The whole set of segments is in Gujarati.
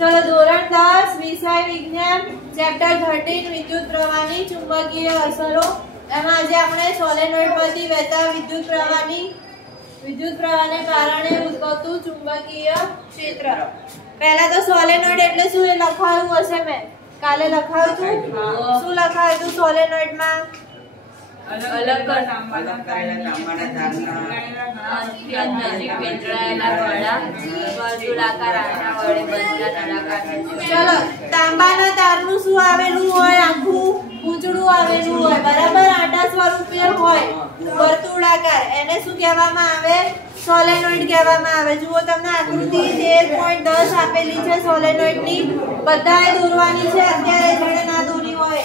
चलो ધોરણ 10 વિષય વિજ્ઞાન ચેપ્ટર 13 વિદ્યુત પ્રવાહની ચુંબકીય અસરો એમાં આજે આપણે સોલેનોઇડ માંથી વહેતા વિદ્યુત પ્રવાહને કારણે ઉદ્ભવતું ચુંબકીય ક્ષેત્ર। પહેલા તો સોલેનોઇડ એટલે શું એ લખાયું હશે મેં કાલે લખાયું હતું શું લખાયું હતું સોલેનોઇડ માં अलग तांबाना तारना नजीक पेंजरायेला वड़ा वर्तुळाकार आटा वडे बंधेला नळाकार। चलो तांबाना तारનું શું આવેલું હોય આખું પૂંછડું આવેલું હોય બરાબર આટા સ્વરૂપે હોય વર્તુળાકાર એને શું કહેવામાં આવે સોલેનોઇડ કહેવામાં આવે। જુઓ તમને આકૃતિ 13.10 આપેલી છે સોલેનોઇડ ની બધાએ દોરવાની છે અત્યારે જેણે ના દોરી હોય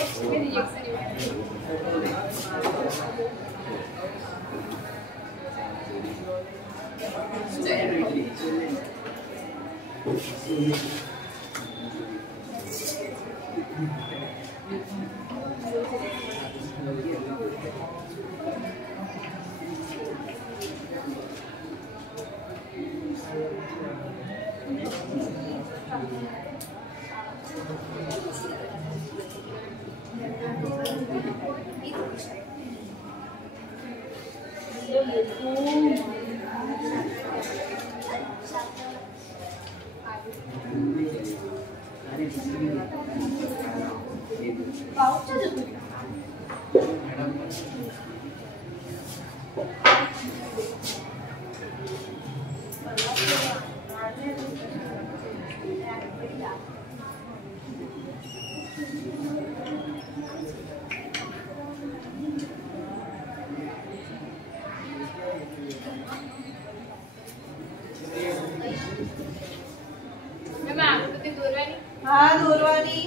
हाँ દોરવાની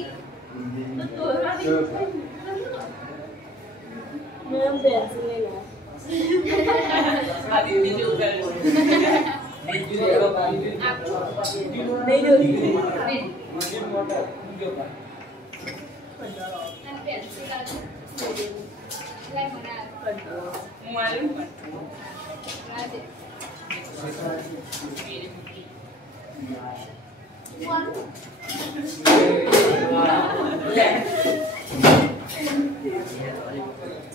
મેમ પેન્સિલ લઈ લો આ દીદી જેવું કરે નહીં જોઈ મને મોટા જો કા અને પેન્સિલ આ લાઈ મને હું આલું પણ રાજે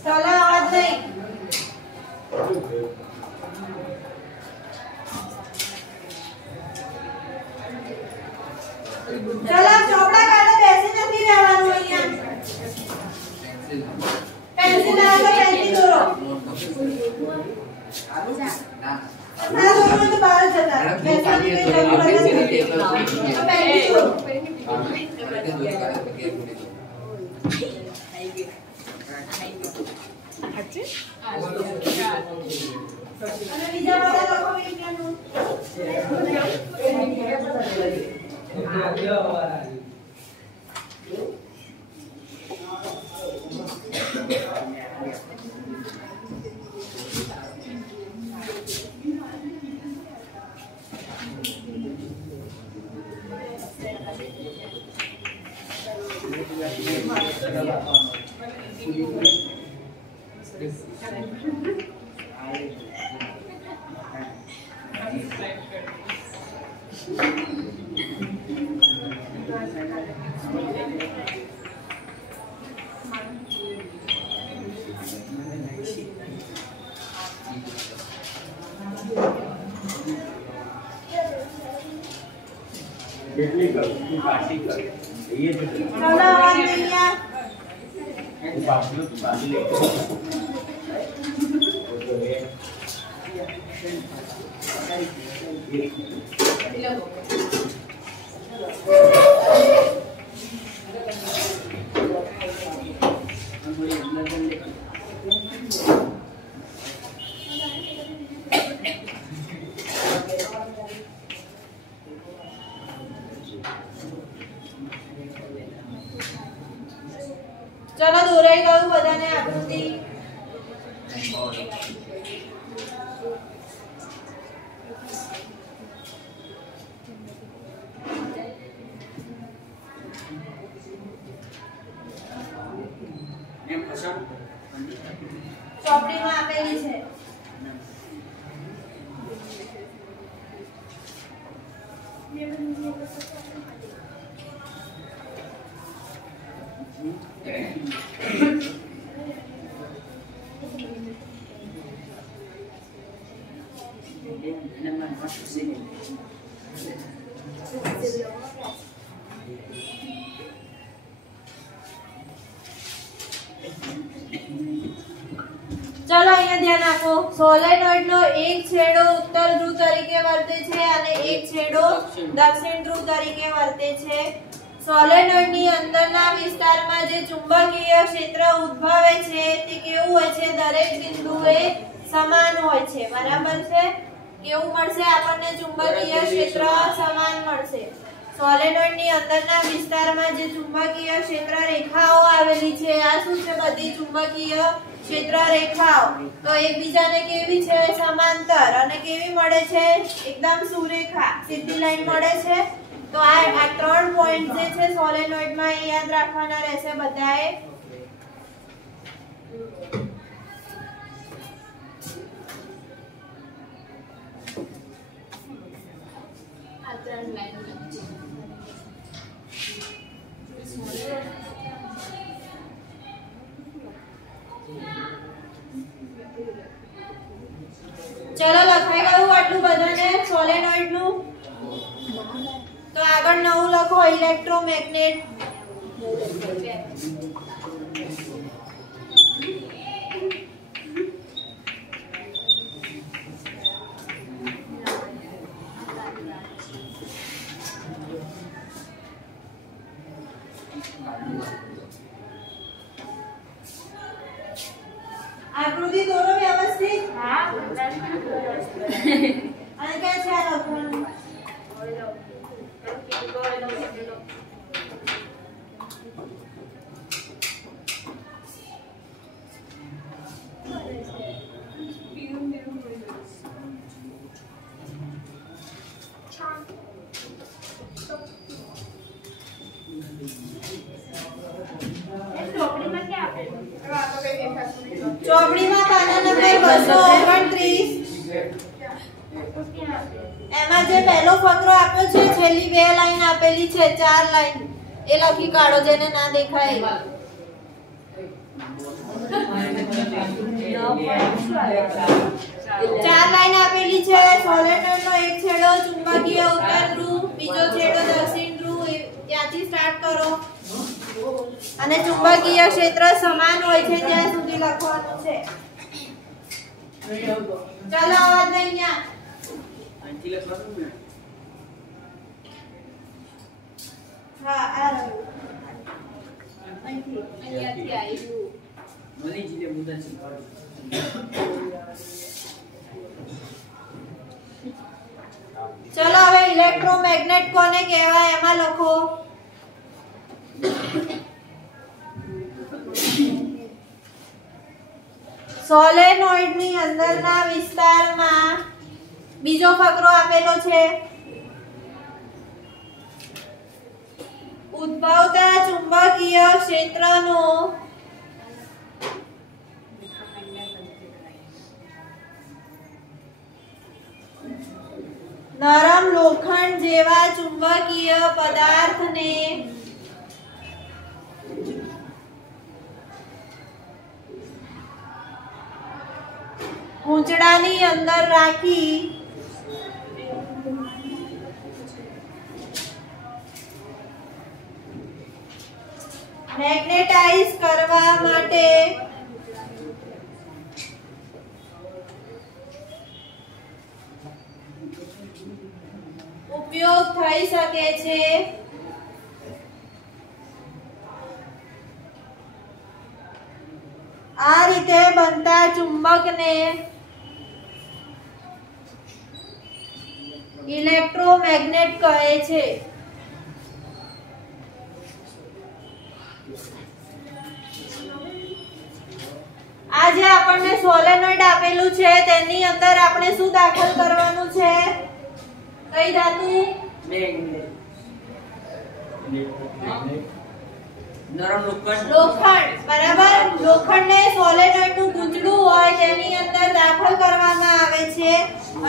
चलो आवाज नहीं चलो ચોપડા કાઢો બેસી નથી રહેવાનું અહીંયા પેન્સિલ લાવો પેન્સિલ દોરો ના દોરો તો બહાર જતા પેન્સિલ અને બીજા બધા લોકો વિજ્ઞાનનું चलो आवाज नहीं है चलो દોરાઈ ગયું બધાને આકૃતિ ચોપડીમાં આપેલી છે ચલો અહીંયા ધ્યાન આપો. સોલેનોઇડ નો એક છેડો ઉત્તર ધ્રુવ તરીકે વર્તે છે અને એક છેડો દક્ષિણ ધ્રુવ તરીકે વર્તે છે. સોલેનોઇડ ની અંદરના વિસ્તારમાં જે ચુંબકીય ક્ષેત્ર ઉદ્ભવે છે તે કેવું હોય છે? દરેક બિંદુએ સમાન હોય છે. બરાબર છે? કેવું મળશે આપણને? ચુંબકીય ક્ષેત્ર સમાન મળશે. સોલેનોઇડ ની અંદરના વિસ્તારમાં જે ચુંબકીય ક્ષેત્ર રેખાઓ આવેલી છે આ શું છે? બધી ચુંબકીય ક્ષેત્ર રેખાઓ તો એકબીજાને કેવી છે? સમાંતર. અને કેવી મળે છે? એકદમ સુરેખા સીધી લાઈન મળે છે. તો આ 3 પોઈન્ટ જે છે સોલેનોઇડ માં એ યાદ રાખવાના રહેશે બધાએ. આ 3 લાઈન ચલો લખાઈ ગયું આટલું બધાને સોલેનોઇડ નું. તો આગળ નવું લખો ઇલેક્ટ્રોમેગ્નેટ. આકૃતિ દોરો વ્યવસ્થિત. હા અને ક્યાં છે આ લખવાનું? ચોપડીમાં પાના નંબર 229. એમાં જે પહેલો ફકરો આપ્યો છે છેલ્લી 2 લાઈન આપેલી છે 4 લાઈન એ લખી કાઢો જેને ના દેખાય. 4 લાઈન આપેલી છે. સોલેનોઇડ નો એક છેડો ચુંબકીય ઉત્તર ધ્રુવ, બીજો છેડો દક્ષિણ ધ્રુવ. ત્યાંથી સ્ટાર્ટ કરો અને ચુંબકીય ક્ષેત્ર સમાન હોય છે ત્યાં સુધી લખવાનું છે. ચલો અવાજ નહીં અહીંયા. હા આ રહ્યું. અહીંયાથી આવ્યું. ચલો હવે ઇલેક્ટ્રોમેગ્નેટ કોને કહેવાય એમાં લખો. સોલેનોઇડ ની અંદરના વિસ્તારમાં બીજો ફકરો આપેલો છે. ઉદ્ભવતા ચુંબકીય ક્ષેત્રનો નરમ લોખંડ જેવા ચુંબકીય પદાર્થને પૂંછડાની અંદર રાખી મેગ્નેટાઇઝ કરવા માટે ઉપયોગ થઈ શકે છે. આ રીતે બનતા ચુંબકને ઇલેક્ટ્રોમેગ્નેટ કહે છે. આ જે આપણને સોલેનોઇડ આપેલું છે તેની અંદર આપણે શું દાખલ કરવાનું છે? કઈ ધાતુ? નરમ લોખંડ. લોખંડ. બરાબર. લોખંડને સોલેનોઇડ નું ગૂંચળું હોય તેની અંદર દાખલ કરવામાં આવે છે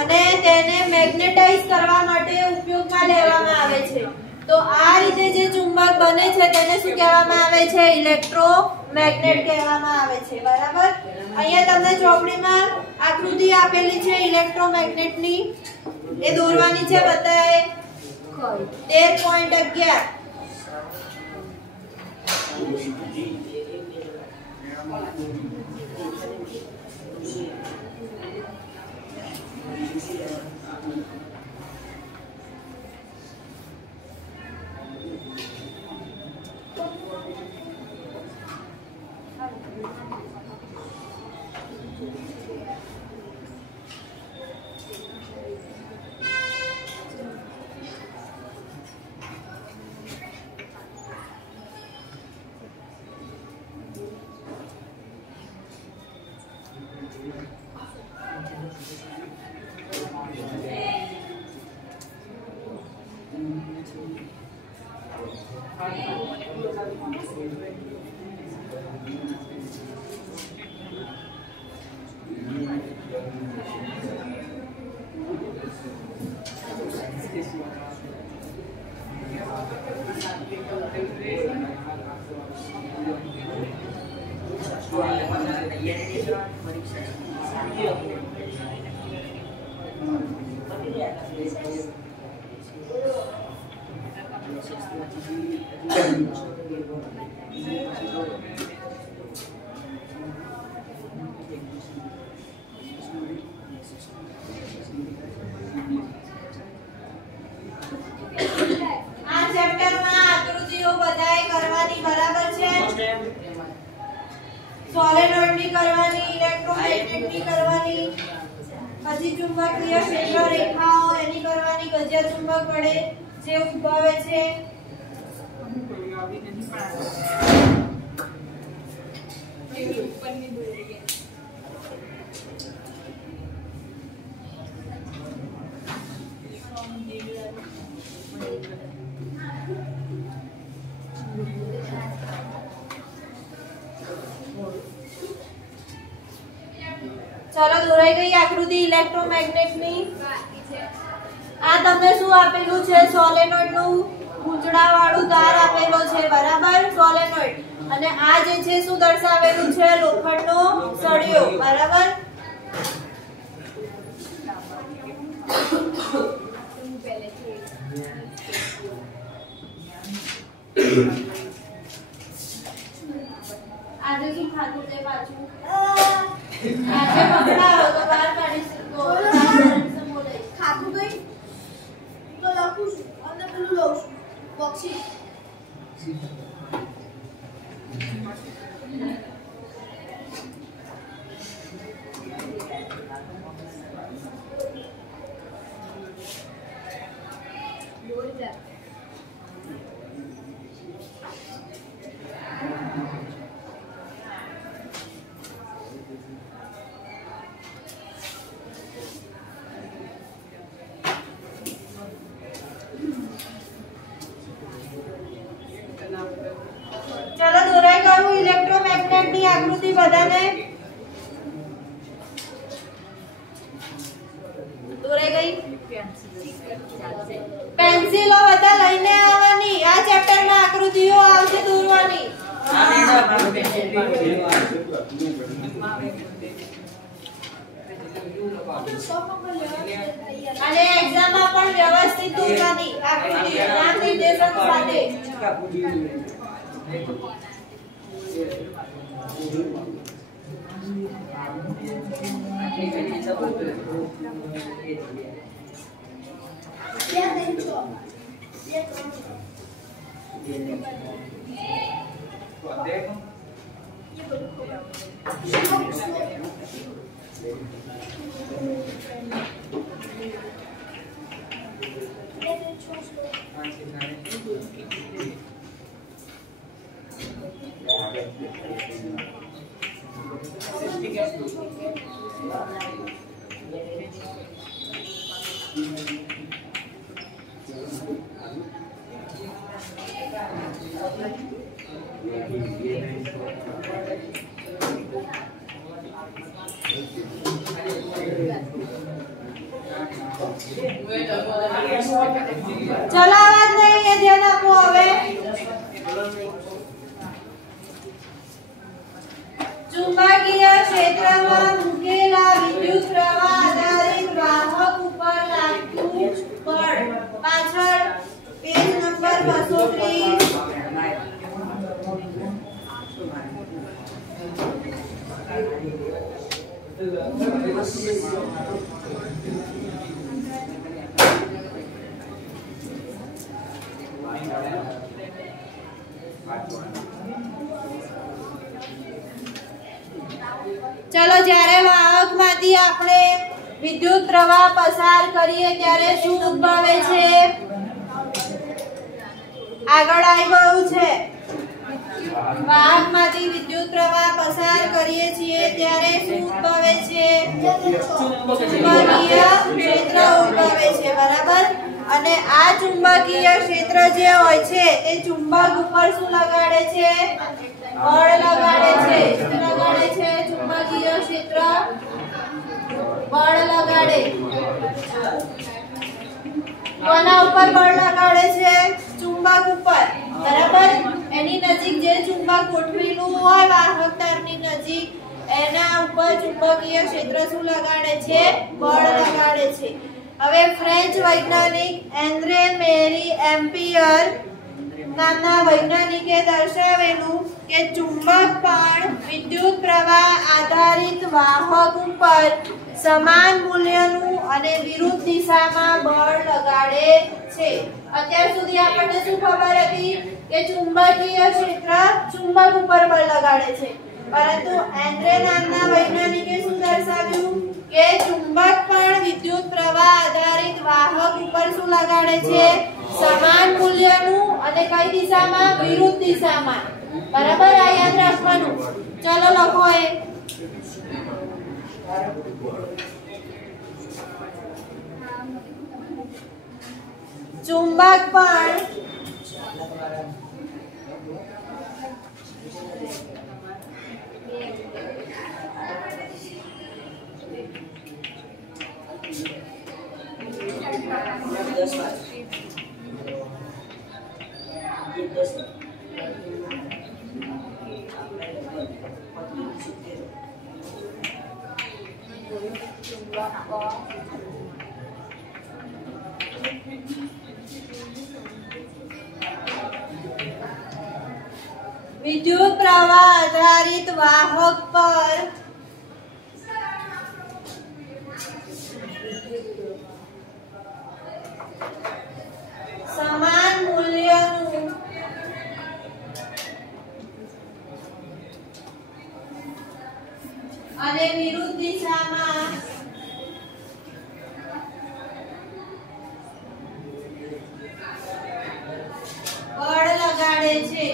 અને તેને મેગ્નેટાઇઝ કરવા માટે ઉપયોગમાં લેવામાં આવે છે. તો આ રીતે જે ચુંબક બને છે તેને શું કહેવામાં આવે છે? ઇલેક્ટ્રોમેગ્નેટ કહેવામાં આવે છે. બરાબર. અહીંયા તમને ચોપડીમાં આકૃતિ આપેલી છે ઇલેક્ટ્રોમેગ્નેટની, એ દોરવાની છે. બતાય 13.11. આ ચેપ્ટરમાં આકૃતિઓ બધાય કરવાની, બરાબર છે. સોલેનોઇડની કરવાની, ઇલેક્ટ્રોમેગ્નેટની કરવાની, પછી ચુંબકીય ક્ષેત્ર રેખાઓ એની કરવાની, ગજ્યા ચુંબક વડે જે ઉદ્ભવે છે. ચલો દોરાઈ ગઈ આકૃતિ ઇલેક્ટ્રોમેગ્નેટની. આ તમને શું આપેલું છે? સોલેનોઇડનું ગૂંચળાવાળું તાર આપેલો છે, બરાબર, સોલેનોઇડ. અને આ જે છે શું દર્શાવેલું છે? લોખંડનો સળિયો, બરાબર. આજે શું ખાધું તે પાછું? આજે પકડાવો તો બહાર કાઢી શકો. ખાધું ગઈ તો લખું છું અને પેલું લઉં છું બક્ષી. ચલો દોરાઈ ગયું ઇલેક્ટ્રોમેગ્નેટની આકૃતિ બધાને? દોરાઈ ગઈ? પેન્સિલો બધા લઈને આવવાની. આ ચેપ્ટરમાં આકૃતિઓ આવશે દોરવાની. અને એક્ઝામમાં પણ વ્યવસ્થિત દોરવાની આકૃતિ નામ નિર્દેશન સાથે. ચલો અવાજ નહીં, એ ધ્યાન આપો. હવે ચુંબકીય ક્ષેત્ર ચલો, જ્યારે વાહકમાંથી આપણે વિદ્યુત પ્રવાહ પસાર કરીએ ત્યારે શું ઉદ્ભવે છે? આગળ આવી ગયું છે. વાહકમાંથી વિદ્યુત પ્રવાહ પસાર કરીએ છીએ ત્યારે શું ઉદ્ભવે છે? ચુંબકીય ક્ષેત્ર ઉદ્ભવે છે. બરાબર. અને આ ચુંબકીય ક્ષેત્ર જે હોય છે તે ચુંબક ઉપર શું લગાડે છે? બળ લગાડે છે. શું લગાડે છે? ચુંબકીય ક્ષેત્ર બળ લગાડે. કોના ઉપર બળ લગાડે છે? ચુંબક ઉપર. બરાબર. એની નજીક જે ચુંબક ગોઠવેલું હોય વાહક તારની નજીક એના ઉપર ચુંબકીય ક્ષેત્ર શું લગાડે છે? બળ લગાડે છે. હવે ફ્રેન્ચ વૈજ્ઞાનિક એન્દ્રે મેરી એમ્પિયર નામના વૈજ્ઞાનિકે દર્શાવેલું કે ચુંબક પણ વિદ્યુત પ્રવાહ આધારિત વાહક ઉપર સમાન મૂલ્યનું અને વિરુદ્ધ દિશામાં બળ લગાડે છે. અત્યાર સુધી આપણને શું ખબર હતી કે ચુંબકીય ક્ષેત્ર ચુંબક ઉપર બળ લગાડે છે, પરંતુ એન્દ્રે નામના વૈજ્ઞાનિકે શું દર્શાવ્યું કે ચુંબક પણ વિદ્યુત પ્રવાહ આધારિત વાહક ઉપર શું લગાડે છે? સમાન મૂલ્યનું અને કઈ દિશામાં? વિરુદ્ધ દિશામાં. બરાબર. આ યાદ રાખવાનું. ચલો લખો એ. ચુંબક પણ વિદ્યુત પ્રવાહ આધારિત વાહક પર સમાન મૂલ્યનું અને વિરુદ્ધ દિશામાં બળ લગાડે છે.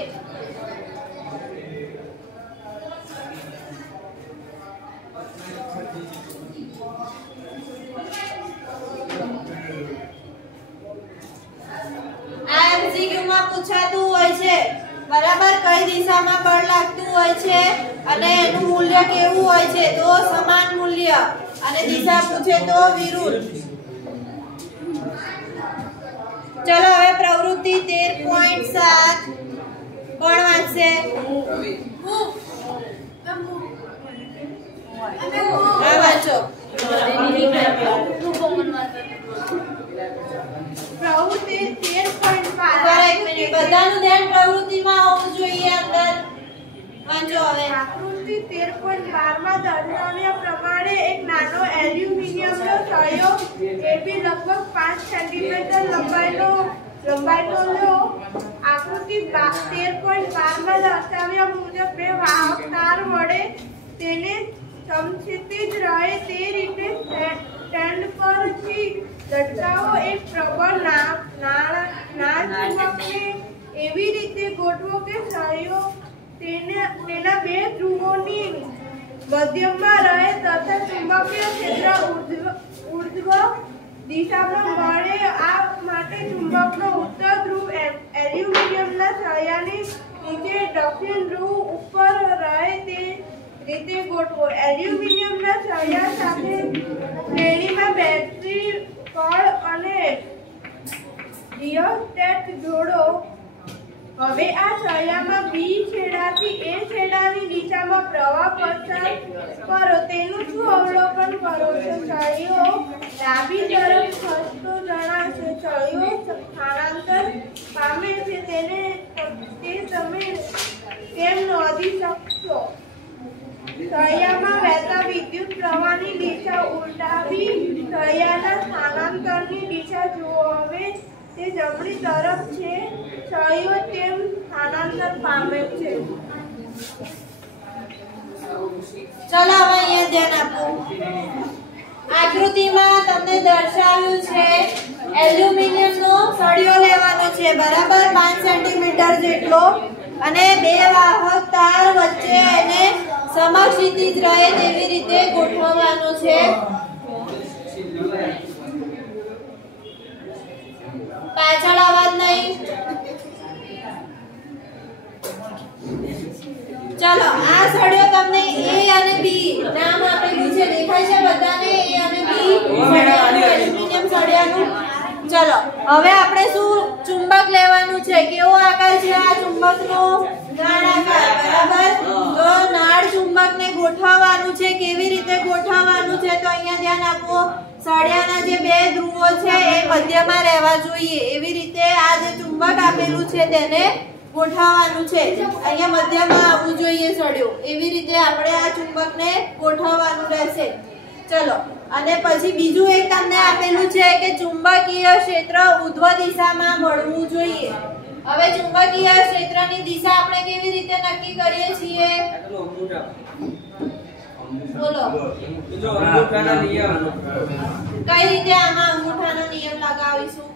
પૂછાતું હોય છે. બરાબર. કઈ દિશામાં બળ લાગતું હોય છે અને એનું મૂલ્ય કેવું હોય છે? તો સમાન મૂલ્ય. અને દિશા પૂછે તો વિરુદ્ધ. ચલો હવે પ્રવૃત્તિ 13.7 કોણ વાંચશે? હા, વાંચો. પ્રવૃત્તિ 13.5 એક મિનિટ, બધાનું ધ્યાન પ્રવૃત્તિમાં હોવું જોઈએ. અંદર વાંચો હવે. આકૃતિ 13.12 માં દર્શાવ્યા પ્રમાણે એક નાનો એલ્યુમિનિયમનો સળિયો એબી લગભગ 5 સેન્ટીમીટર લંબાઈનો લો. આકૃતિ 13.12 માં દર્શાવ્યા મુજબ બે વાહક તાર વડે તેને સમક્ષિતિજ રહે તે રીતે સ્ટેન્ડ પરથી લટકાવો. એક પ્રબળ નાળચુંબકને એવી રીતે ગોઠવો કે સળિયો તેના બે ધ્રુવોની મધ્યમાં રહે તથા ચુંબકીય ક્ષેત્ર ઉર્ધ્વ દિશામાં મળે. આ માટે ચુંબકનો ઉત્તર ધ્રુવ એલ્યુમિનિયમના સળિયાની નીચે, દક્ષિણ ધ્રુવ ઉપર રહે તે રીતે ગોઠવો. એલ્યુમિનિયમના સળિયા સાથે શ્રેણીમાં બેટરી કળ અને રિયોસ્ટેટ જોડો. હવે આ સળિયામાં બી છેડાથી એ છેડાની દિશામાં પ્રવાહ પસાર કરો. તેનું શું અવલોકન કરો છો? સળિયો ડાબી તરફ ખસતો જણાશે. સળિયો સ્થાનાંતર પામે છે તે તમે કેમ નોંધી શકશો? સળિયામાં વહેતા વિદ્યુત પ્રવાહ જમણી તરફ છે સળિયો તેમ સ્થાનાંતર પામે છે. ચલો હવે અહીંયા ધ્યાન આપો. આકૃતિમાં તમને દર્શાવ્યું છે એલ્યુમિનિયમનો સળિયો લેવાનો છે, બરાબર 5 સેન્ટીમીટર જેટલો, અને બે વાહક તાર વચ્ચે એને સમક્ષિતિજ રહે તેવી રીતે ગોઠવવાનો છે. પાછળ અવાજ નહીં. ચલો આ સળિયો તમને A અને B નામ આપેલું છે, દેખાય છે બધાને? A અને B સળિયાનું, એલ્યુમિનિયમ સળિયાનું. ચલો હવે આપણે શું ચુંબક લેવાનું છે. કેવો આકાર છે આ ચુંબકનો? નાળાકાર, બરાબર. તો નાળ ચુંબકને ગોઠવવાનું છે. કેવી રીતે ગોઠવવાનું છે? તો અહીંયા ધ્યાન આપો. સળિયાના જે બે ધ્રુવો છે એ મધ્યમાં રહેવા જોઈએ. એવી રીતે આ જે ચુંબક આપેલું છે તેને ગોઠવવાનું છે. અહીંયા મધ્યમાં આવવું જોઈએ સળિયો. એવી રીતે આપણે આ ચુંબકને ગોઠવવાનું રહેશે. ચલો, અને પછી બીજું એક તમને આપેલું છે કે ચુંબકીય ક્ષેત્ર ઉધ્વ દિશામાં મળવું જોઈએ. હવે ચુંબકીય ક્ષેત્રની દિશા આપણે કેવી રીતે નક્કી કરીએ છીએ? બોલો. કઈ રીતે આમાં અંગૂઠાનો નિયમ લગાવીશું?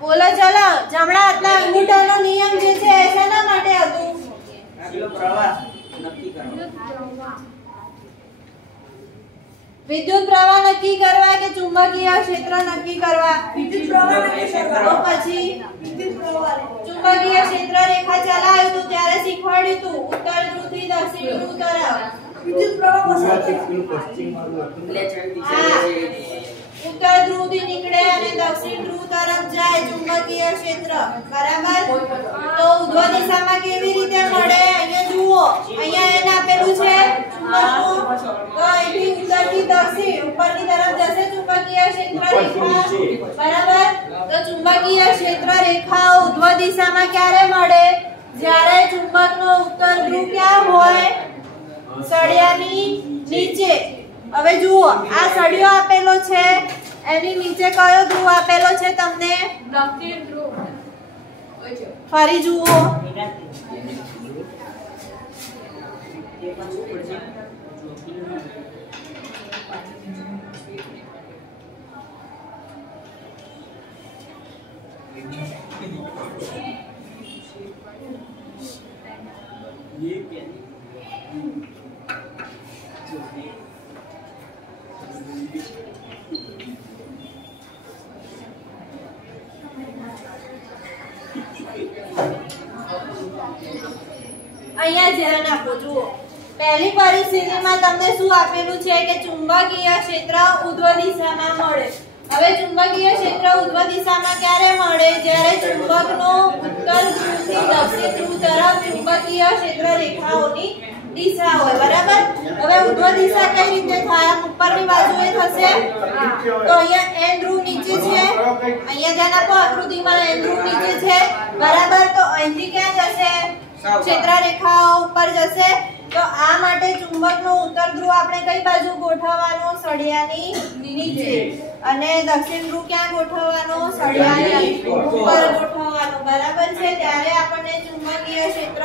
બોલો. ચલો, જમણા હાથના અંગૂઠાનો નિયમ જે છે એ શેના માટે હતું? વિદ્યુત પ્રવાહ નક્કી કરવા કે ચુંબકીય ક્ષેત્ર નક્કી કરવા? વિદ્યુત પ્રવાહ નક્કી કરવા. પછી વિદ્યુત પ્રવાહ ચુંબકીય ક્ષેત્ર રેખા ચલાવ્યું હતું ત્યારે શીખવાડ્યું હતું ઉત્તર ધ્રુવ થી દક્ષિણ ધ્રુવ તરફ વિદ્યુત પ્રવાહ પસાર ઉત્તર ધ્રુવ થી નીકળે અને દક્ષિણ ધ્રુવ તરફ જાય ચુંબકીય ક્ષેત્ર, બરાબર. તો ઉધ્વ દિશામાં કેવી રીતે મળે? અહીંયા જુઓ, અહીંયા એને આપેલું છે ચુંબકનું, તો અહીંથી ઉત્તર થી દક્ષિણ ઉપરની તરફ જશે ચુંબકીય ક્ષેત્ર રેખા, બરાબર. તો ચુંબકીય ક્ષેત્ર રેખા ઉધ્વ દિશામાં ક્યારે મળે? જ્યારે ચુંબકનો ઉત્તર ધ્રુવ ક્યાં હોય? સળિયાની નીચે. હવે જુઓ, આ સળિયો આપેલો છે, એની નીચે કયો ધ્રુવ આપેલો છે તમને? દક્ષિણ ધ્રુવ. ફરી જુઓ. અહીંયા ધ્યાન આપો. જુઓ, પહેલી પરિસ્થિતિમાં તમને શું આપેલું છે કે ચુંબકીય ક્ષેત્ર ઉધ્વ દિશામાં મળે. હવે ચુંબકીય ક્ષેત્ર ઉધ્વ દિશામાં ક્યારે મળે? જ્યારે ચુંબકનો ઉત્તર ધ્રુવથી દક્ષિણ ધ્રુવ તરફ ચુંબકીય ક્ષેત્ર રેખાઓની દિશા હોય, બરાબર. હવે ઉધ્વ દિશા કઈ રીતે થાય? ઉપરની બાજુએ થશે. તો અહીંયા n ધ્રુવ નીચે છે, અહીંયા ધ્યાન આપો, આકૃતિમાં n ધ્રુવ નીચે છે, બરાબર. તો અહીંથી ક્યાં જશે? ક્ષેત્ર રેખાઓ ઉપર જશે. તો આ માટે ચુંબકનો ઉત્તર ધ્રુવ આપણે કઈ બાજુ ગોઠવવાનો? સળિયાની નીચે. અને દક્ષિણ ધ્રુવ ક્યાં ગોઠવવાનો? સળિયાની ઉપર ગોઠવવાનો, બરાબર છે. ત્યારે આપણને ચુંબકીય ક્ષેત્ર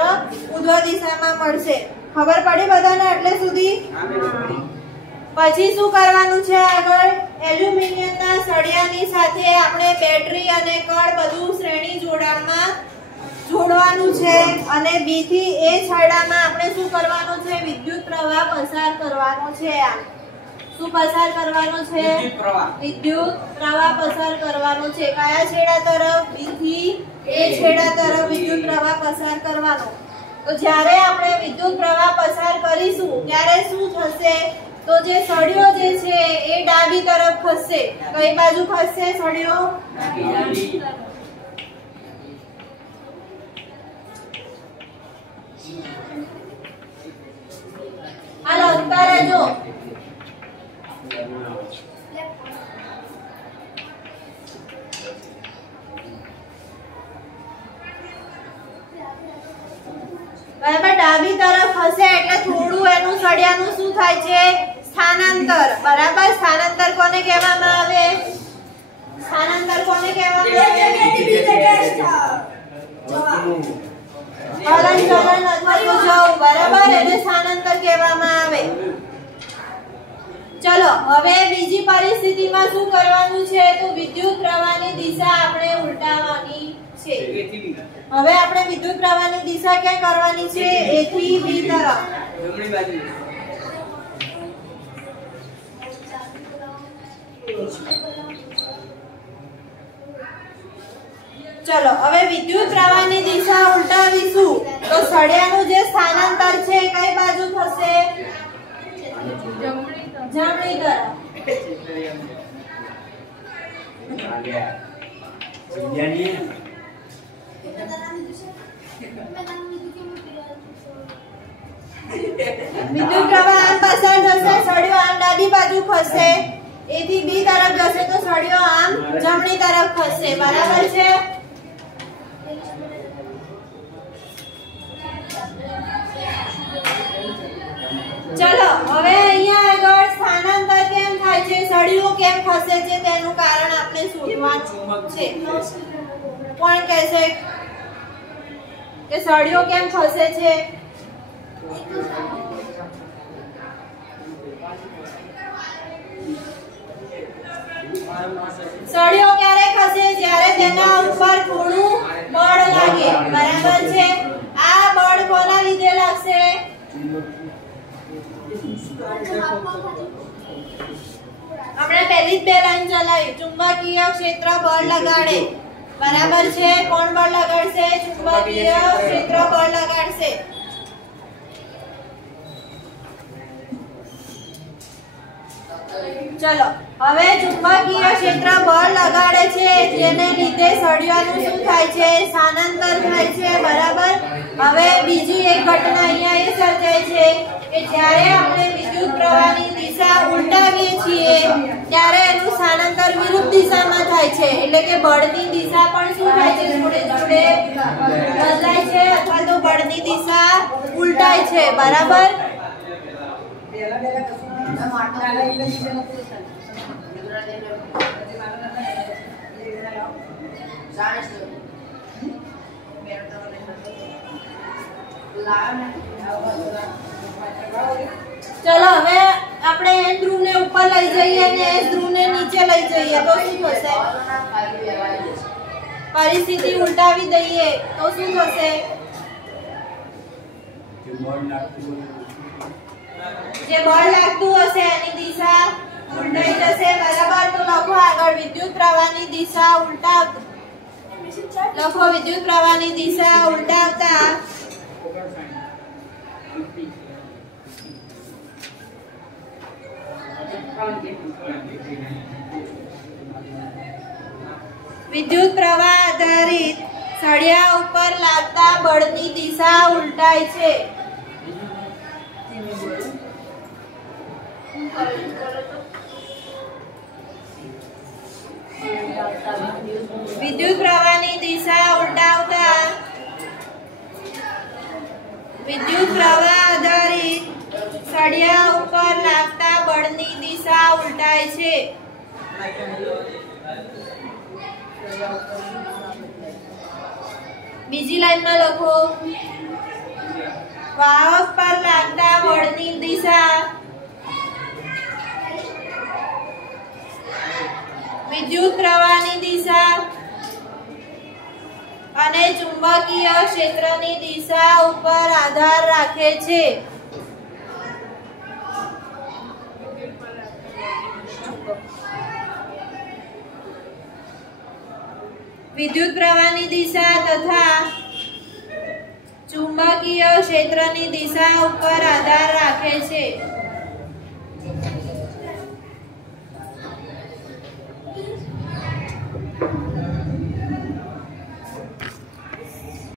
ઉધ્વ દિશામાં મળશે. ખબર પડી બધાને એટલે સુધી? પછી શું કરવાનું છે આગળ? એલ્યુમિનિયમના સળિયાની સાથે આપણે બેટરી અને કળ બધું શ્રેણી જોડાણમાં જોડવાનું છે. અને B થી A છેડામાં આપણે શું કરવાનું છે? વિદ્યુત પ્રવાહ પસાર કરવાનો છે. આ શું પસાર કરવાનો છે? વિદ્યુત પ્રવાહ પસાર કરવાનો છે. કયા છેડા તરફ? B થી A છેડા તરફ વિદ્યુત પ્રવાહ પસાર કરવાનો. તો જ્યારે આપણે વિદ્યુત પ્રવાહ પસાર કરીશું ત્યારે શું થશે? તો જે સળિયો જે છે એ ડાબી તરફ ખસશે. કઈ બાજુ ખસશે સળિયો? ડાબી. હાલો ઉતારે જો. બરાબર, ડાબી તરફ હશે એટલે થોડું એનું સળિયાનું શું થાય છે? સ્થાનાંતર, બરાબર. સ્થાનાંતર કોને કહેવામાં આવે? સ્થાનાંતર કોને કહેવામાં આવે? હલન ચલન અથવા તો જવું, બરાબર, એને સ્થાનાંતર કહેવામાં આવે. ચલો હવે બીજી પરિસ્થિતિમાં શું કરવાનું છે? તો વિદ્યુત પ્રવાહની દિશા આપણે ઉલટાવવાની છે. હવે આપણે વિદ્યુત પ્રવાહની દિશા ક્યાં કરવાની છે? A થી B તરફ. જમણી બાજુ. ચલો હવે વિદ્યુત પ્રવાહની દિશા ઉલટાવીશું તો સળિયાનું જે સ્થાનાંતર છે કઈ બાજુ થશે? જમણી તરફ. વિદ્યુત પ્રવાહ આમ પસાર થશે, સળિયો આમ ડાબી બાજુ ખસશે. A થી B તરફ જશે તો સળિયો આમ જમણી તરફ ખસશે, બરાબર છે. ચલો હવે અહીંયા આગળ સ્થાનાંતર કેમ થાય છે, સળિયો કેમ ખસે છે તેનું કારણ આપણે શોધવાનું છે. કોણ કહેશે કે સળિયો કેમ ખસે છે? સળિયો ક્યારે ખસે? જ્યારે તેના ઉપર થોડું બળ લાગે, બરાબર છે. આ બળ કોના લીધે લાગશે? આપણે પહેલી જ બે લાઈન ચલાવી. ચુંબકીય ક્ષેત્ર બળ લગાડે, બરાબર છે. કોણ બળ લગાડશે? ચુંબકીય ક્ષેત્ર બળ લગાડશે. ચલો હવે ચુંબકીય ક્ષેત્ર બળ લગાડે છે જેને લીધે સળિયાનું શું થાય છે? સ્થાનાંતર થાય છે, બરાબર. હવે બીજી એક ઘટના અહીંયા એ સર્જાય છે કે જ્યારે આપણે વિદ્યુત પ્રવાહની દિશા ઉલટાવીએ છીએ ત્યારે એનું સ્થાનાંતર વિરુદ્ધ દિશામાં થાય છે, એટલે કે બળની દિશા પણ શું થાય છે? જોડે જોડે બદલાય છે અથવા તો બળની દિશા ઉલટાય છે, બરાબર. ચલો હવે આપણે N ધ્રુવને ઉપર લઈ જઈએ અને S ધ્રુવને નીચે લઈ જઈએ તો શું થશે? પરિસ્થિતિ ઉલટાવી દઈએ તો શું થશે? જે બળ લાગતું હશે એની દિશા ઉલટાઈ જશે, બરાબર. તો લખો આગળ વિદ્યુત પ્રવાહની દિશા ઉલટાવતા. લખો વિદ્યુત પ્રવાહની દિશા ઉલટાવતા વિદ્યુત પ્રવાહ આધારિત સળિયા ઉપર લાગતા બળની દિશા ઉલટાય છે. વિદ્યુત પ્રવાહની દિશા ઉલટાવતા વિદ્યુત પ્રવાહ આધારિત સળિયા ઉપર લાગતા બળની દિશા ઉલટાય છે. બીજી લાઈનમાં લખો વાહક પર લાગતા બળની દિશા વિદ્યુત પ્રવાહની દિશા અને ચુંબકીય ક્ષેત્રની દિશા ઉપર આધાર રાખે છે. વિદ્યુત પ્રવાહની દિશા તથા ચુંબકીય ક્ષેત્રની દિશા ઉપર આધાર રાખે છે.